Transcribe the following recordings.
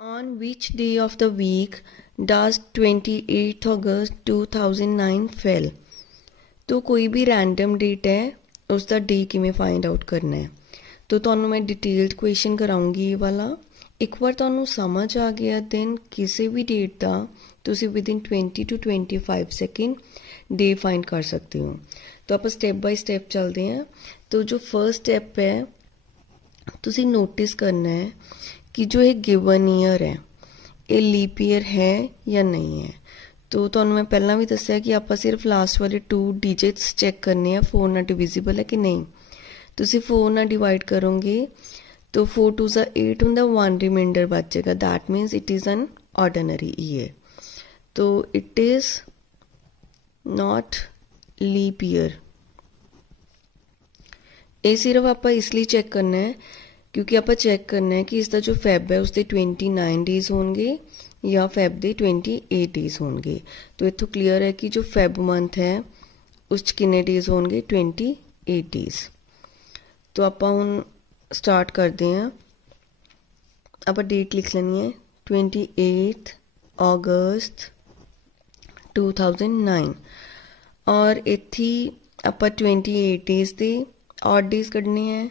On which day of the week does 28th August 2009 fell? तो कोई भी random date है उसका डे किमें फाइंड आउट करना है। तो ਤੁਹਾਨੂੰ मैं डिटेल्ड क्वेश्चन कराऊंगी ये वाला। एक बार ਤੁਹਾਨੂੰ समझ आ गया then किसी भी डेट का ਤੁਸੀਂ within 20 to 25 second day find कर सकते हो। तो आप स्टेप बाय स्टेप चलते हैं। तो जो फर्स्ट स्टेप है ਤੁਸੀਂ नोटिस करना है कि जो एक गिवन ईयर है ये लीप ईयर है या नहीं है। तो ਤੁਹਾਨੂੰ मैं पहला भी दसिया कि आप सिर्फ लास्ट वाले 2 डिजिट्स चेक करने हैं 4 ਨਾਲ डिविजिबल है कि नहीं। ਤੁਸੀਂ 4 ਨਾਲ डिवाइड करोगे तो 4 2 ज़ा 8 ਹੁੰਦਾ 1 रिमाइंडर बच जाएगा। That means it is an ordinary year. तो it is not leap year. ये सिर्फ आप इसलिए चेक करना है क्योंकि आप चेक करना है कि इसका जो फैब है उसके 29 डेज होंगे या फैब के 28 डेज होंगे। तो इतों क्लीयर है कि जो फैब मंथ है उस किन्ने डेज होंगे 28 डेज। तो आप हुण स्टार्ट करते हैं। आप डेट लिख लेनी है 28 अगस्त 2009 और इत्थे आप 28 डेज के ऑड डेज कढ़ने हैं,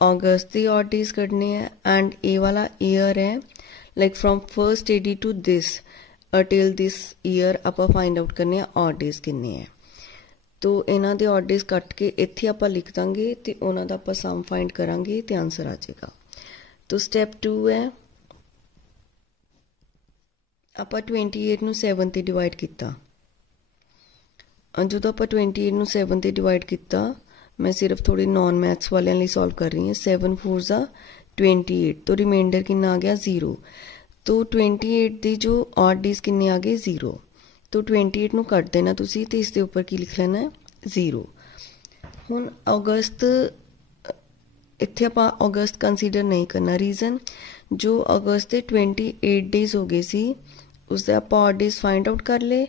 अगस्त के ऑड डेज कढ़ने हैं एंड ए वाला ईयर है like from first AD to this till this year आप फाइंड आउट करने हैं ऑड डेज किन्ने हैं। तो इन्हां दे ऑड डेज कट के इत्थे आप लिख देंगे तो उन्हां दा आप सम फाइंड करांगे तो आंसर आ जाएगा। तो स्टैप 2 है आप 28 नूं 7 ते डिवाइड किया। जो आप 28 नूं 7 ते डिवाइड किया मैं सिर्फ थोड़ी नॉन मैथ्स वाले लिए सॉल्व कर रही हूँ। 7 4 ज़ा 28 तो रिमाइंडर कितना आ गया 0। तो 28 दी जो ऑड डेज किन्ने आ गए 0। तो 28 नूं कट देना तुसी ते इसके ऊपर की लिख लेना है 0। हुण अगस्त इत्थे आपां अगस्त कंसीडर नहीं करना। रीजन जो अगस्त के 28 डेज हो गए सी उसके आप ऑड डेज फाइंड आउट कर ले।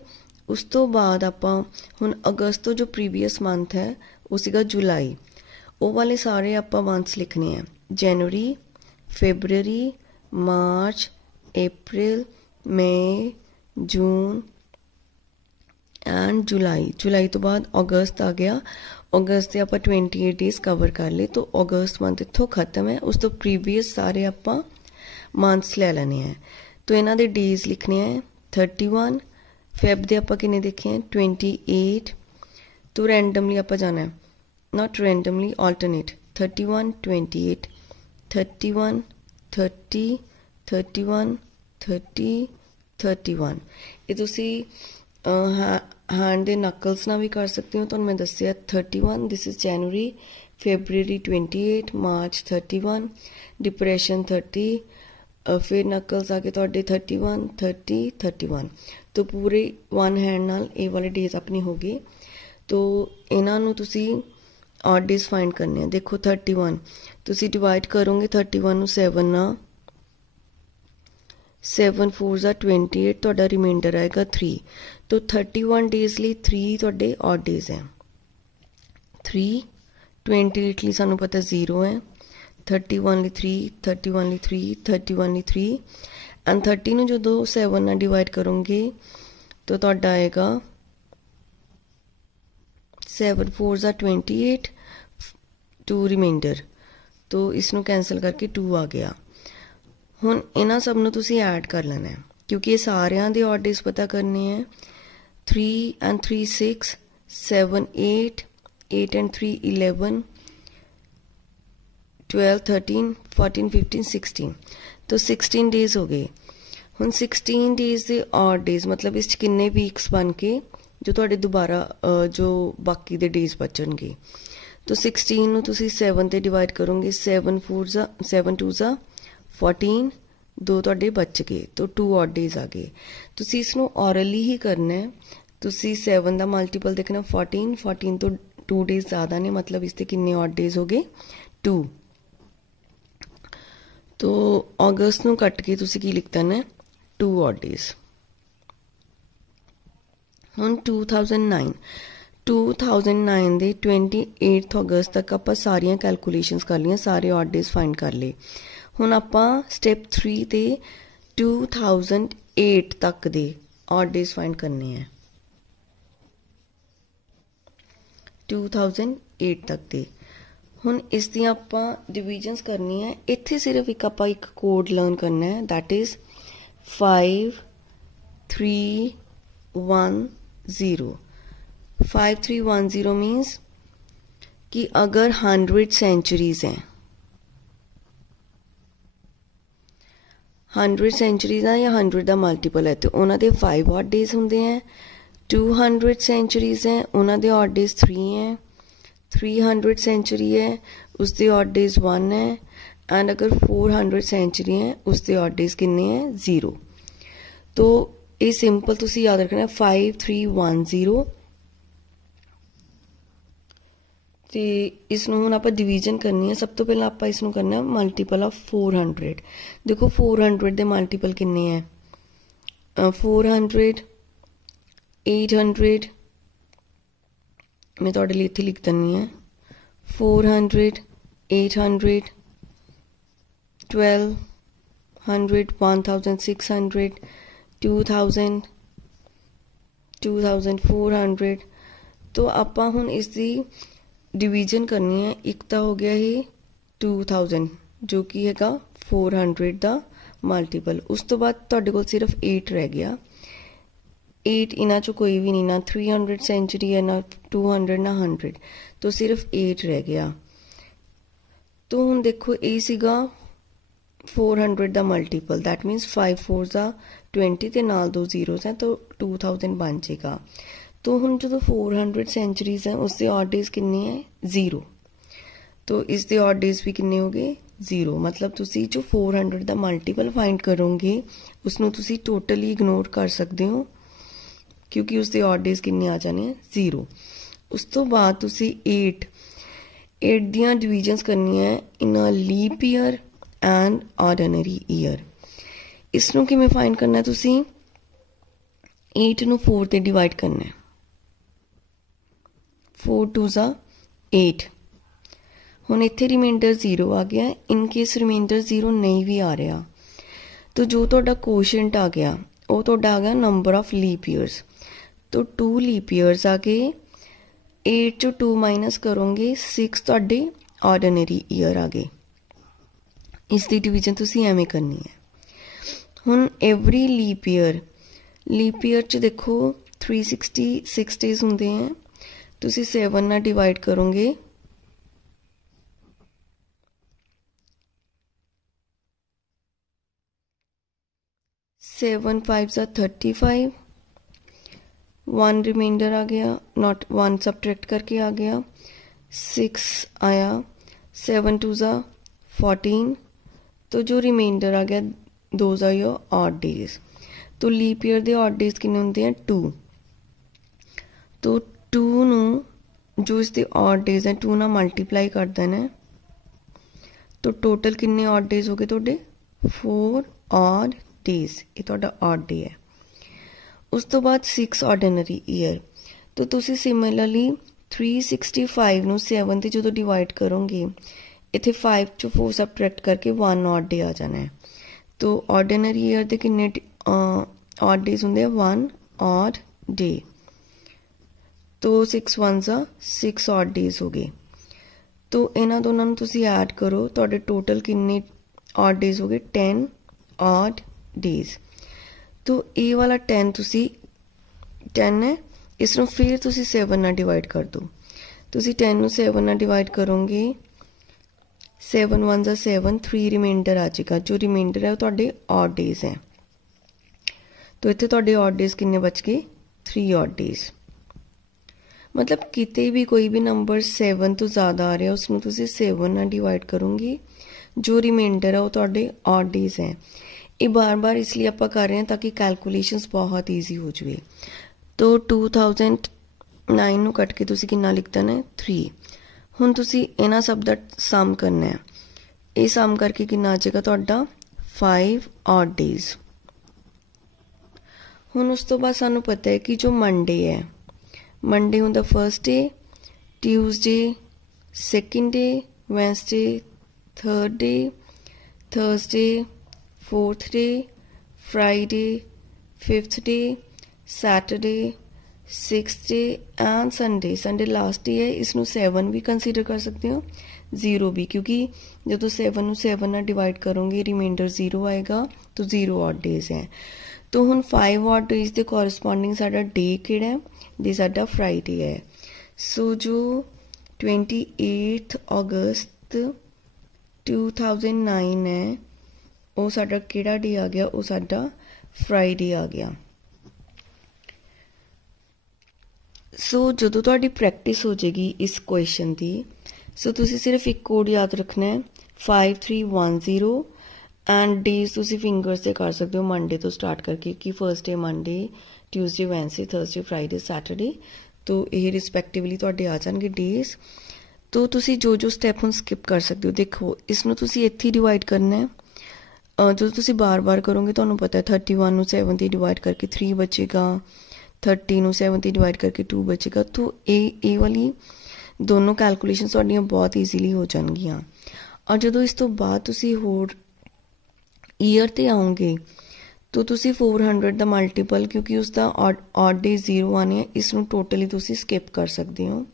उस तो बाद आपां हुण अगस्त तो जो प्रीवियस मंथ है उसीगा जुलाई वो वाले सारे आप मंथ्स लिखने हैं। जनवरी February March April May June and जुलाई। जुलाई तो बाद अगस्त आ गया। अगस्त के आप 28 डेज कवर कर ले तो अगस्त मंथ इत्थों खत्म है। उस तो प्रीवियस सारे आप मंथ्स ले लेने हैं। तो इन्हां दे डेज लिखने हैं 31। फेब दे आप किन्ने देखे हैं 28। तो रैंडमली आप जाना है नॉट रैंडमली ऑल्टरनेट 31 28 31 30 31 30 31। ये तुसी हैंड दे नकल्स ना भी कर सकते हो। तो मैं दसिया 31 this is January February 28 March 31 depression 30 फिर नकल्स आके थोड़े 31 30 31। तो पूरे वन हैंड नाल ये वाले डेज अपनी हो गए। तो इन्हां नूं तुसी ऑड डेज फाइंड करने हैं। देखो 31 तुसी डिवाइड करोगे 31 नूं 7 ना 7 4 ज़ा 28 तुहाडा रिमाइंडर आएगा 3। तो 31 डेज लिए 3 तुहाडे ऑड डेज हैं। 3 28 लिए सानू पता 0 है 31 लिए 3 31 लिए 3 31 लिए 3 एंड 30 नूं जो 7 ना डिवाइड करोगे तो तुहाडा आएगा 7 4 ज़ा 28 2 रिमाइंडर। तो इसनों कैंसल करके 2 आ गया। हुण इन्हां सब नूं तुसीं ऐड कर लेना है क्योंकि ये सारियां दे ऑड डेज पता करने हैं। 3 and 3 6 7 8 8 and 3 11 12 13 14 15 16। तो 16 डेज हो गए। हुण 16 डेज दे ऑड डेज मतलब इस किन्ने वीक्स बन के जो तुहाडे दोबारा जो बाकी दे डेज बचणगे। तो 16 नूं तुसीं 7 ते डिवाइड करोगे 7 2 ज़ा 14 2 तुहाडे बच गए। तो 2 ऑड डेज आ गए। तुसीं इसनूं ऑरली ही करना है। तुसीं 7 दा मल्टीपल देखना 14 14 तो 2 डेज ज़्यादा ने मतलब इसके किन्ने ऑड डेज हो गए 2। तो अगस्त नूं कट के तुसीं की लिख देना 2 ऑड डेज। हुण 2009 ਦੇ 28 अगस्त तक ਆਪਾਂ ਸਾਰੀਆਂ ਕੈਲਕੂਲੇਸ਼ਨਸ ਕਰ ਲਈਆਂ, ਸਾਰੇ ऑड डेज फाइंड कर ले। ਹੁਣ ਆਪਾਂ स्टैप 3 ਤੇ 2008 तक दे ऑड डेज फाइंड करने हैं, 2008 तक दे। हुण इस दी आपां डिविजन्स करनी है। इत्थे सिर्फ एक आपां एक कोड लर्न करना है, दैट इज 5310। 5310 मीन्स कि अगर 100 सेंचुरीज हैं, 100 सेंचुरीज है या 100 का मल्टीपल है, तो उन्होंने 5 ऑड डेज होंगे हैं। 200 सेंचुरीज हैं, उन्होंने ऑड डेज 3 हैं। 300 सेंचुरी है, उसके ऑड डेज 1 है। एंड अगर 400 सेंचुरी है, उसके ऑड डेज कितने हैं, 0। तो ये सिंपल तुसी याद रखना है 5310। तो इसनों हुण आपां डिवीजन करनी है। सब तो पहले आपां इसनों करना है मल्टीपल ऑफ 400। देखो 400 दे मल्टीपल कितने हैं, 400, 800, मैं तुहाडे लई इत्थे लिख दिंदी है 400, 800, 1200, 1600, 2000, 2400। तो आपां हुण इसदी डिवीजन करनी है। एक तो हो गया ही 2000 जो कि हैगा 400 का मल्टीपल। उस तो बाद तुहाडे कोल सिर्फ 8 रह गया। 8 इन्हां चों कोई भी नहीं, ना 300 सेंचुरी है, ना 200, ना 100, तो सिर्फ 8 रह गया। तो हुण देखो ये सीगा 400 का मल्टीपल, दैट मीनस 5 4 20 ते नाल 2 zeros हैं, तो 2000 बन जाएगा। तो हुण जो 400 सेंचुरीज हैं उसके ऑड डेज कितने हैं, 0। तो इसके ऑड डेज भी कितने हो गए, 0। मतलब तुसी जो 400 का मल्टीपल फाइंड करोगे उसनों तुसी टोटली इग्नोर कर सकते हो, क्योंकि उसके ऑड डेज कितने आ जाने, 0। उस तो बाद तुसी 8 दियां डिवीजन्स करनी है in a leap year and ordinary year. इसनों किवें फाइंड करना है, तुसी 8 नूं 4 ते डिवाइड करना है। 4 2 8। हुण इत्थे रिमाइंडर 0 आ गया। इन केस रिमाइंडर 0 नहीं भी आ रहा, तो जो तुहाडा कोशेंट आ गया वो तुहाडा आ गया नंबर ऑफ लीप ईयर्स। तो 2 लीप ईयर्स आ गए। 8 चो 2 माइनस करोगे 6 तुहाडे ऑर्डिनरी ईयर आ गए। इसकी डिवीजन तुसी एवें करनी है। हुण एवरी लीप ईयर च देखो 366 डेज होंगे हैं। तुसी 7 ना डिवाइड करोगे, सेवन 5 35, 1 रिमाइंडर आ गया, नॉट 1 सबट्रैक्ट करके आ गया, 6 आया, 7 2 14। तो जो रिमाइंडर आ गया 2 योर ऑड डेज। तो लीप ईयर के ऑड डेज कितने होंगे हैं, 2। तो 2 नू जो इसके ऑड डेज हैं 2 ना मल्टीप्लाई कर देना है। तो टोटल कितने ऑड डेज हो गए तुहाडे, 4 ऑड डेज। ये तुहाडा ऑड डे है। उस तो बाद 6 ऑर्डिनरी ईयर। तो तुसी सिमिलरली 365 नू 7 ते जो डिवाइड करोगे, इत्थे 5 चो 4 सबट्रैक्ट करके 1 ऑड डे आ जाना है। तो ऑर्डिनरी ईयर के कितने ऑड डेज होंगे, 1 ऑड डे। तो 6 1 6 ऑड डेज हो गए। तो इन्हां दोनों नूं तुसी ऐड करो, तुहाडे टोटल कितने ऑड डेज हो गए, 10 ऑड डेज। तो ए वाला 10 तुसी 10 है, इसनों फिर तुसी 7 ना डिवाइड कर दो। तुसी 10 नूं 7 ना डिवाइड करोगे, 7 1 7, 3 रिमाइंडर आ जाएगा। जो रिमाइंडर है वो तुहाडे ऑड डेज हैं। तो इत्थे तुहाडे ऑड डेज कितने बच गए, 3 ऑड डेज। मतलब किते भी कोई भी नंबर 7 तो ज़्यादा आ रहा है उसनों तुसी 7 ना डिवाइड करोगे, जो रिमाइंडर है वो तुहाडे ऑड डेज हैं। ये बार बार इसलिए आप कर रहे हैं ताकि कैलकुलेशंस बहुत ईजी हो जाए। तो 2009 नूं कट के तुसी कितना लिख देना है, 3। हुण तुसी इन्हां सब दा सम करना है। ये सम करके कितना आ जाएगा तुहाडा, 5 ऑड डेज। हुण उस तो बाद सानू पता है कि जो मंडे है, मंडे हुंदा first day, Tuesday second day, Wednesday third day, Thursday fourth day, Friday, 5th day, Saturday, 6th day and Sunday. Sunday last day है, इसनू 7 भी कंसीडर कर सकते हो, 0 भी, क्योंकि जो 7 7 ਨਾਲ डिवाइड करोगे रिमाइंडर 0 आएगा, तो 0 ऑड डेज है। तो हुण 5 ऑड डेज के कॉरस्पॉन्डिंग साडा डे किहड़ा है, डे साडा फ्राइडे है। सो जो 28 अगस्त 2009 है, वो साडा किहड़ा डे आ गया, वो साडा फ्राइडे आ गया। सो जदों तुहाडी प्रैक्टिस हो जाएगी इस क्वेश्चन की, सो तुसी सिर्फ एक कोड याद रखना है 5310 एंड डेज तुसी फिंगर्स से कर सकते हो मंडे तो स्टार्ट करके, कि first day Monday, Tuesday Wednesday, Thursday Friday Saturday, तो ये रिस्पैक्टिवली तुहाडे आ जाणगे डेज। तो तुसी जो जो स्टैप हुण स्किप कर सकते हो, देखो इसनूं तुसी इत्थे डिवाइड करना है। जो तुसी बार बार करोगे तुहानूं पता है 31 नूं 7 ते डिवाइड करके 3 बचेगा, 30 नूं 7 ते डिवाइड करके 2 बचेगा। तो ये वाली दोनों कैलकुलेशन तुहाडियां बहुत ईजीली हो जाणगियां। और जदों इस तो बाद तुसी होर ईयर ते आओगे तो तुसी 400 दा मल्टीपल, क्योंकि उसका ऑड डे 0 आने, इसनूं टोटली तुसी स्किप कर सकते हो।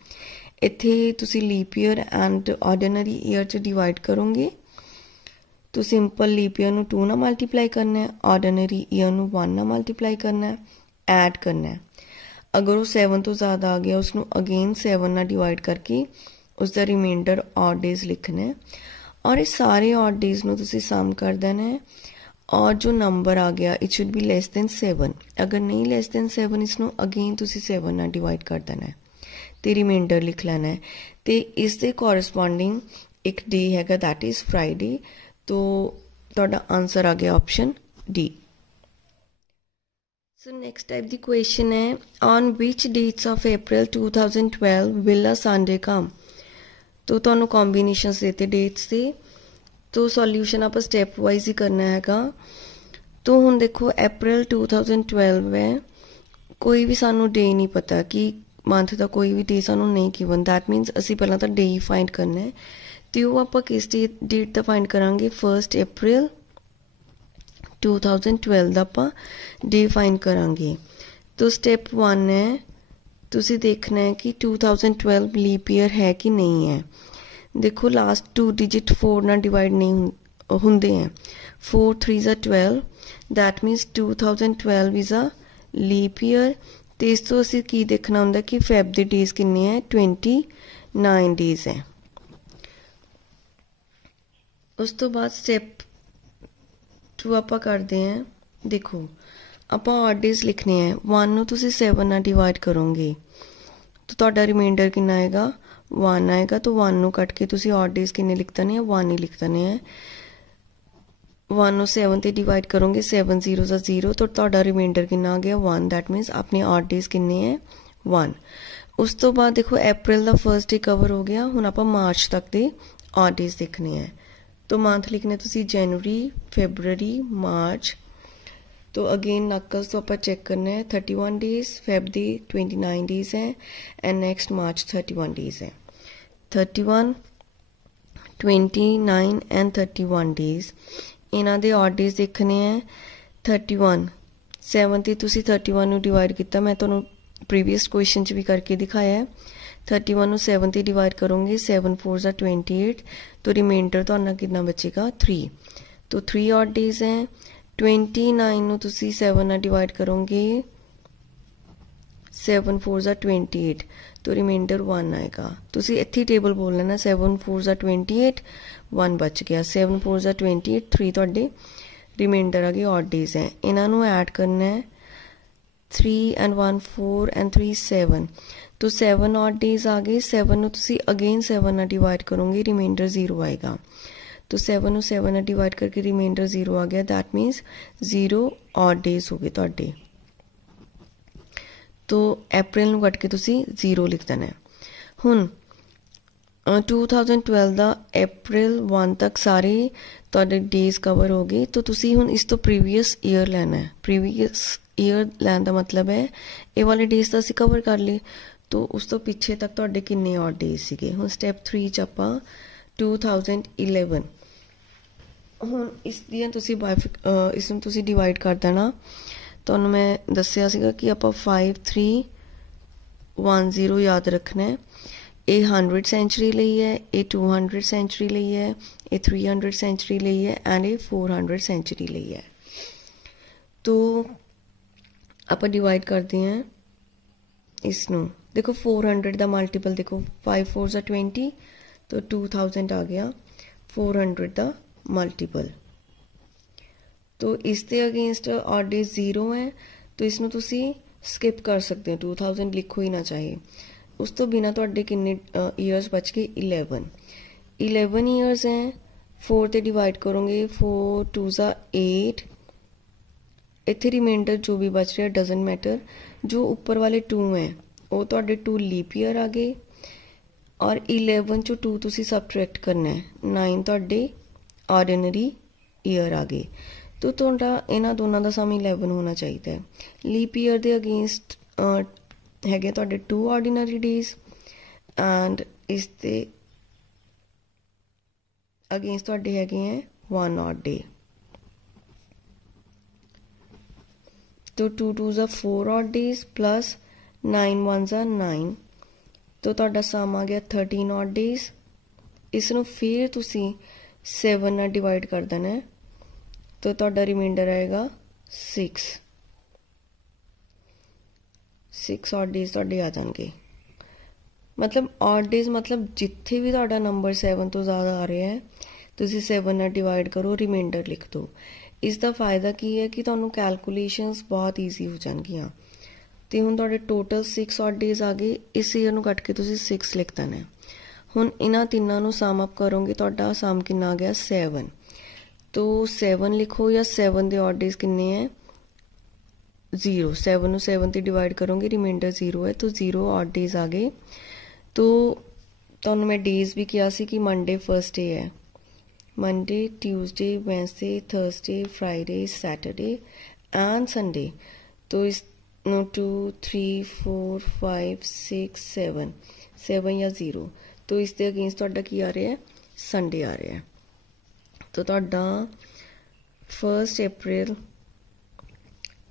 इत्थे तुसी leap year and ordinary year च डिवाइड करोगे तो सिंपल लीप ईयर नूं 2 नाल मल्टीप्लाई करना है, ऑर्डिनरी ईयर नूं 1 नाल मल्टीप्लाई करना है, ऐड करना है। अगर वो 7 तो ज़्यादा आ गया, उसनूं अगेन 7 नाल डिवाइड करके उसका रिमाइंडर ऑड डेज लिखना है। और ये सारे ऑड डेज नूं तुसी सम कर देना है, और जो नंबर आ गया it should be less than 7। अगर नहीं लैस दैन 7, इसनूं अगेन तुसी 7 नाल डिवाइड कर देना है तो रिमाइंडर लिख लेना है। तो इस दे कॉरस्पॉन्डिंग एक डे हैगा, दैट इज़ फ्राइडे। तो तुहाडा आंसर आ गया option D. So next type दी क्वेश्चन है, on which dates of April 2012 will a Sunday come. तो तुहानूं कॉम्बीनेशंस देते डेट्स से, तो सॉल्यूशन आप स्टैप वाइज ही करना हैगा। तो हुण देखो अप्रैल 2012 है, कोई भी सानूं डे नहीं पता, कि मंथ का कोई भी डे सानूं नहीं गिवन, दैट मीनस असीं पहलां तां डे ही फाइंड करना है। तो वो आपां किस डेट दा फाइंड करांगे, 1 अप्रैल 2012 दा आपां डे फाइंड करांगे। तो स्टैप 1 है, तुसी देखना है कि 2012 लीप ईयर है कि नहीं है। देखो लास्ट 2 डिजिट 4 ना डिवाइड नहीं होंदे हैं, 4 3 ज़ा 12, that means 2012 is a leap year. तो इस तो असीं की देखना हुंदा कि फैब दे डेज किन्ने हैं, 29 डेज हैं। उस तो बाद स्टैप 2 आपां करते हैं। देखो आपां ऑड डेज लिखने हैं, 1 नूं तुसीं 7 नाल डिवाइड करोगे तो तुहाडा रिमाइंडर कितना आएगा, 1 आएगा। तो 1 नूं कट के तुसीं ऑड डेज किन्ने लिख देने हैं, 1 ही लिख देने हैं। 1 नूं 7 ते डिवाइड करोगे, 7 0 ज़ा 0, तो तुहाडा रिमाइंडर कितना आ गया, 1। दैट मीनस अपने ऑड डेज किन्ने हैं, 1। उस तो बाद देखो अप्रैल दा फर्स्ट डे कवर हो गया, हुण आपां मार्च तक दे ऑड डेज देखने हैं। तो मंथ लिखने तुसी जनवरी, फेबररी, मार्च। तो अगेन नक्कल्स तो आप चेक करना है, 31 डेज, फेब दे 29 डेज है, एंड नेक्स्ट मार्च 31 डेज है। 31, 29 एंड 31 डेज, इन्हां दे ऑड डेज देखने हैं। 31 7 ते तुसी 31 नूं डिवाइड किया, मैं तुहानूं प्रीवियस क्वेश्चन च भी करके दिखाया है। 31 नूं 7 ते डिवाइड करोगे, 7 4 ज़ा 28, तो रिमाइंडर तुहाडा कितना बचेगा, 3। तो 3 ऑड डेज हैं। 29 नूं तुसी 7 नाल डिवाइड करोगे, 7 4 ज़ा 28, तो रिमाइंडर 1 आएगा। तुसी इत्थे टेबल बोल लेना, 7 4 ज़ा 28, 1 बच गया, 7 4 ज़ा 28, 3 तुहाडे रिमाइंडर आ गए ऑड डेज हैं। इन्हां नूं ऐड करना है, 3 and 1 4 and 3 7, तो 7 ऑड डेज आ गए। 7 नूं तुसी अगेन 7 नाल डिवाइड करोगे, रिमाइंडर 0 आएगा। तो 7 नूं 7 नाल डिवाइड करके रिमाइंडर 0 आ गया, दैट मीनस 0 ऑड डेज हो गए तुहाडे। तो अप्रैल नूं कट के तुसी 0 लिख देना है। हुण 2012 दा अप्रैल 1 तक सारे तुहाडे डेज कवर हो गए। तो तुसी हुण इस तो प्रीवियस ईयर लैना है। प्रीवियस ईयर लैन का मतलब है ये वाले डेज तो असीं कवर कर लिए, तो उस तो पिछे तक तुहाडे किन्ने ऑड डेज सीगे। हुण स्टैप 3 च आपां 2011 ਹੁਣ ਇਸ ਦੀਆਂ ਤੁਸੀਂ ਇਸ ਨੂੰ ਤੁਸੀਂ ਡਿਵਾਈਡ ਕਰ ਦੇਣਾ। ਤੁਹਾਨੂੰ ਮੈਂ ਦੱਸਿਆ ਸੀਗਾ ਕਿ ਆਪਾਂ 5310 ਯਾਦ ਰੱਖਣਾ ਹੈ। ਇਹ 100 ਸੈਂਚਰੀ ਲਈ ਹੈ, ਇਹ 200 ਸੈਂਚਰੀ ਲਈ ਹੈ, ਇਹ 300 ਸੈਂਚਰੀ ਲਈ ਹੈ ਐਂਡ ਇਹ 400 ਸੈਂਚਰੀ ਲਈ ਹੈ। ਤੋ ਆਪਾਂ ਡਿਵਾਈਡ ਕਰਦੇ ਹਾਂ ਇਸ ਨੂੰ। देखो 400 का मल्टीपल देखो 5 4 20 तो 2000 आ गया 400 का मल्टीपल। तो इसके अगेंस्ट ऑड डेज 0 है तो इसनों तुसी स्किप कर सकते हो, 2000 लिखो ही ना चाहिए। उस तो बिना तुहाडे किन्ने ईयर्स बच गए 11 ईयर्स हैं। 4 ते डिवाइड करोगे 4 2 8, इत्थे रिमाइंडर जो भी बच रहा डजंट मैटर। जो ऊपर वाले 2 हैं वो तुहाडे 2 लीप ईयर आ गए और 11 चो 2 तुसी सबट्रैक्ट करना है, 9 तुहाडे ऑर्डिनरी ईयर आ गए। तो तुहाडा इन्हां दोनों का सम 11 होना चाहिए। लीप ईयर के अगेंस्ट हैगे तुहाडे 2 ऑर्डिनरी डेज एंड इस दे अगेंस्ट तुहाडे हैगे हैं 1 ऑड डे। तो 2 2 4 ऑड डेज प्लस 9 1 9, तो तुहाडा सम आ गया 13 ऑड डेज। इसनों फिर तुसी 7 नाल डिवाइड कर देना है तो तुहाडा रिमाइंडर आएगा 6 ऑड डेज तुहाडे आ जाएंगे। मतलब ऑड डेज मतलब जिथे भी तुहाडा नंबर 7 तो ज़्यादा आ रहा है तुसी 7 नाल डिवाइड करो, रिमाइंडर लिख दो। इसका फायदा की है कि तुहानू कैलकुलेशनस बहुत ईजी हो जाएंगियां। तो हुण तुहाडे टोटल 6 ऑड डेज आ गए। इस ईयर नू कट के तुसीं 6 लिख देना है। हुण इन्हां तिन्नां नू सम अप करोगे तुहाडा सम कितना आ गया 7। तो 7 लिखो या 7 दे ऑड डेज किन्ने हैं 0। 7 नू 7 ते डिवाइड करोगे रिमाइंडर 0 है तो 0 ऑड डेज आ गए। तो तुहानू मैं डेज भी किया सी कि मंडे फर्स्ट डे है, Monday Tuesday Wednesday Thursday Friday Saturday and Sunday. तो इस 2 3 4 5 6 7 या 0, तो इसके अगेंस्ट तुहाडा की आ रहा है संडे आ रहा है। तो तुहाडा 1 अप्रैल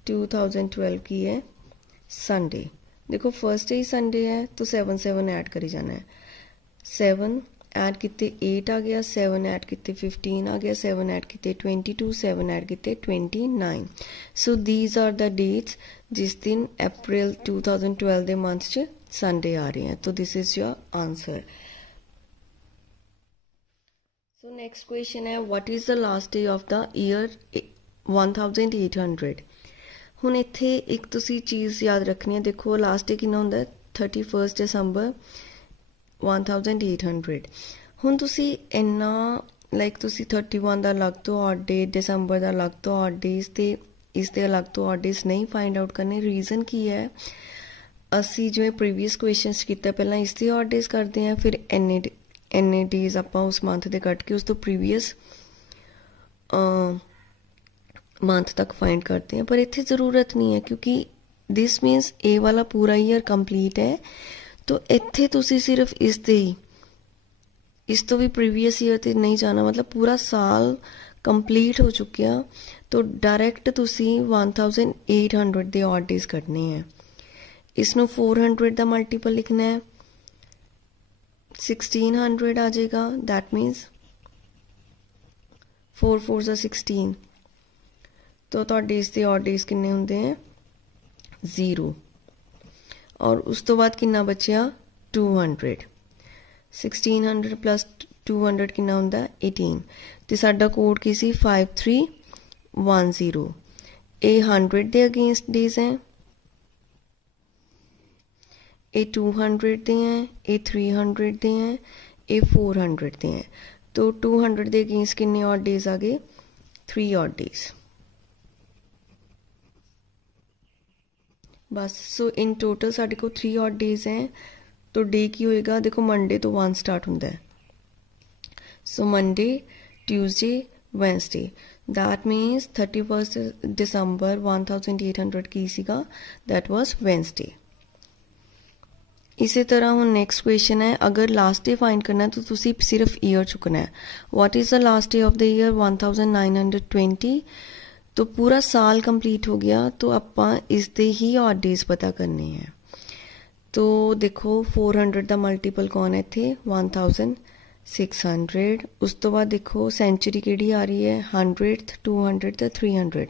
2012 की है संडे। देखो फर्स्ट डे ही संडे है तो 7 7 ऐड करी जाना है। 7 ऐड किते 8 आ गया, 7 ऐड किते 15 आ गया, 7 ऐड किते 22, 7 ऐड किते 29। So these are the dates जिस दिन अप्रैल 2012 के मंथ च संडे आ रहे हैं। तो this is your answer. So next question है what is the last day of the year 1800। हुण इत्थे एक तुसी चीज़ याद रखनी है। देखो लास्ट डे कितना हुंदा है 31 दिसंबर 1800। हुण तुसी इन्ना लाइक तुसी 31 दा अलग तो ऑड डे, दिसंबर दा अलग तो ऑड डेज ते इस दे अलग तो ऑड डेज नहीं फाइंड आउट करने। रीज़न की है असी जिवें प्रीवियस क्वेश्चन कीता पहला इसके ऑड डेज करते हैं, फिर एने डेज आपां उस मंथ दे कट के उस तो प्रीवियस मंथ तक फाइंड करते हैं। पर इत्थे ज़रूरत नहीं है क्योंकि दिस मीन्स ए वाला पूरा ईयर कंप्लीट है। तो इत्थे तुसी सिर्फ इस तो भी प्रीवियस ईयर ते नहीं जाना, मतलब पूरा साल कंप्लीट हो चुकिया। तो डायरैक्ट तुसी 1800 दे ऑड डेज कटने हैं। इसनों 400 का मल्टीपल लिखना है, 1600 आ जाएगा। That means 4 4 16। तो तुहाडे इस दे ऑड डेज किन्ने हुंदे हैं 0। और उस तो बाद कितना बचिया 200। 1600 प्लस 200 कितना हुंदा 18। तो साडा कोड की सी 5310। ये 100 दे अगेंस्ट डेज हैं, ये 200 दे हैं, ये 300 दे हैं, ये 400 दे हैं। तो 200 दे अगेंस्ट किन्ने ऑड डेज आ गए 3 ऑड डेज बस। सो इन टोटल साढ़े को 3 ऑड डेज हैं। तो डे की होएगा देखो मंडे तो 1 स्टार्ट होता है। So Monday Tuesday Wednesday that means 31 दिसंबर 1800 की सीगा दैट वाज वेंसडे। इसी तरह हुण नैक्सट क्वेश्चन है, अगर लास्ट डे फाइंड करना है तो तुसी सिर्फ ईयर चुकना है। What is the last day of the year 1920। तो पूरा साल कंप्लीट हो गया, तो आपां इसदे ही ऑड डेज पता करने हैं। तो देखो 400 का मल्टीपल कौन है इत्थे 1600। उस तो बाद देखो सेंचुरी किहड़ी आ रही है 100th 200 तो 300,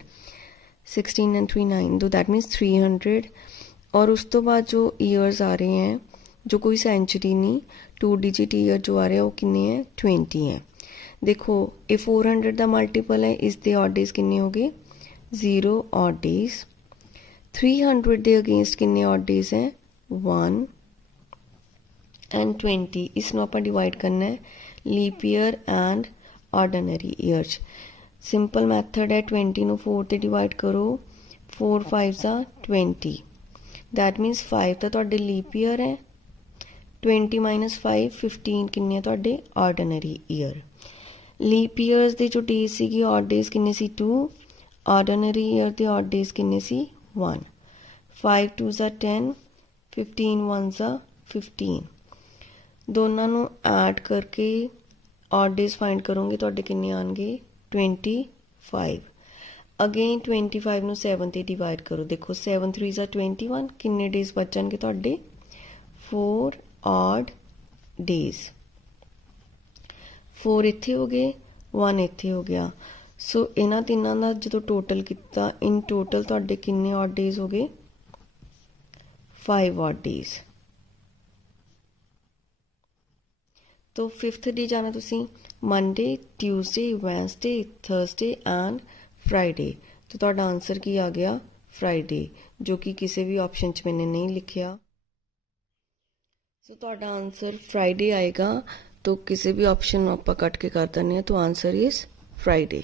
16 and 3 9, तो दैट मीन्स 300। और उस तो बाद जो ईयर्स आ रहे हैं जो कोई सेंचुरी नहीं, 2 डिजिट ईयर जो आ रहे हैं वो किन्ने हैं 20 हैं। देखो ये 400 का मल्टीपल है, इसके ऑड डेज किन्ने हो गए 0 ऑड डेज। 300 के अगेंस्ट किन्ने ऑड डेज हैं 1 एंड 20। इसनों आपां डिवाइड करना है leap year and ordinary year. Simple method है 20 नूं 4 ते डिवाइड करो, 4 5 20, दैट मीनस 5 तो तुहाडे लीप ईयर है, 20 माइनस 5 15 किन्ने तुहाडे ऑर्डनरी ईयर। लीप ईयर्स दे जो डेज सीगी ऑड डेज किन्ने सी 2, ऑर्डनरी ईयर दे ऑड डेज किन्ने सी 1। 5 2 10, 15 1 15। दोनों नूं ऐड करके ऑड डेज फाइंड करोगे तुहाडे किन्ने आएंगे 25। अगेन 25 नूं 7 ते डिवाइड करो, देखो 7 3 21, किन्ने डेज बचणगे तुहाडे 4 ऑड डेज। 4 इत्थे हो गए, 1 इत्थे हो गया। सो इन्हां तिन्नां दा जो टोटल किया इन टोटल तुहाडे किन्ने ऑड डेज हो गए 5 ऑड डेज। तो 5th डे जाना तुसी Monday Tuesday Wednesday Thursday and Friday. तो तुहाडा आंसर की आ गया फ्राइडे, जो कि किसी भी ऑप्शन च मैंने नहीं लिखिया। सो तुहाडा आंसर फ्राइडे आएगा। तो किसी भी ऑप्शन आपां कट के कर देने, तो आंसर इज फ्राइडे।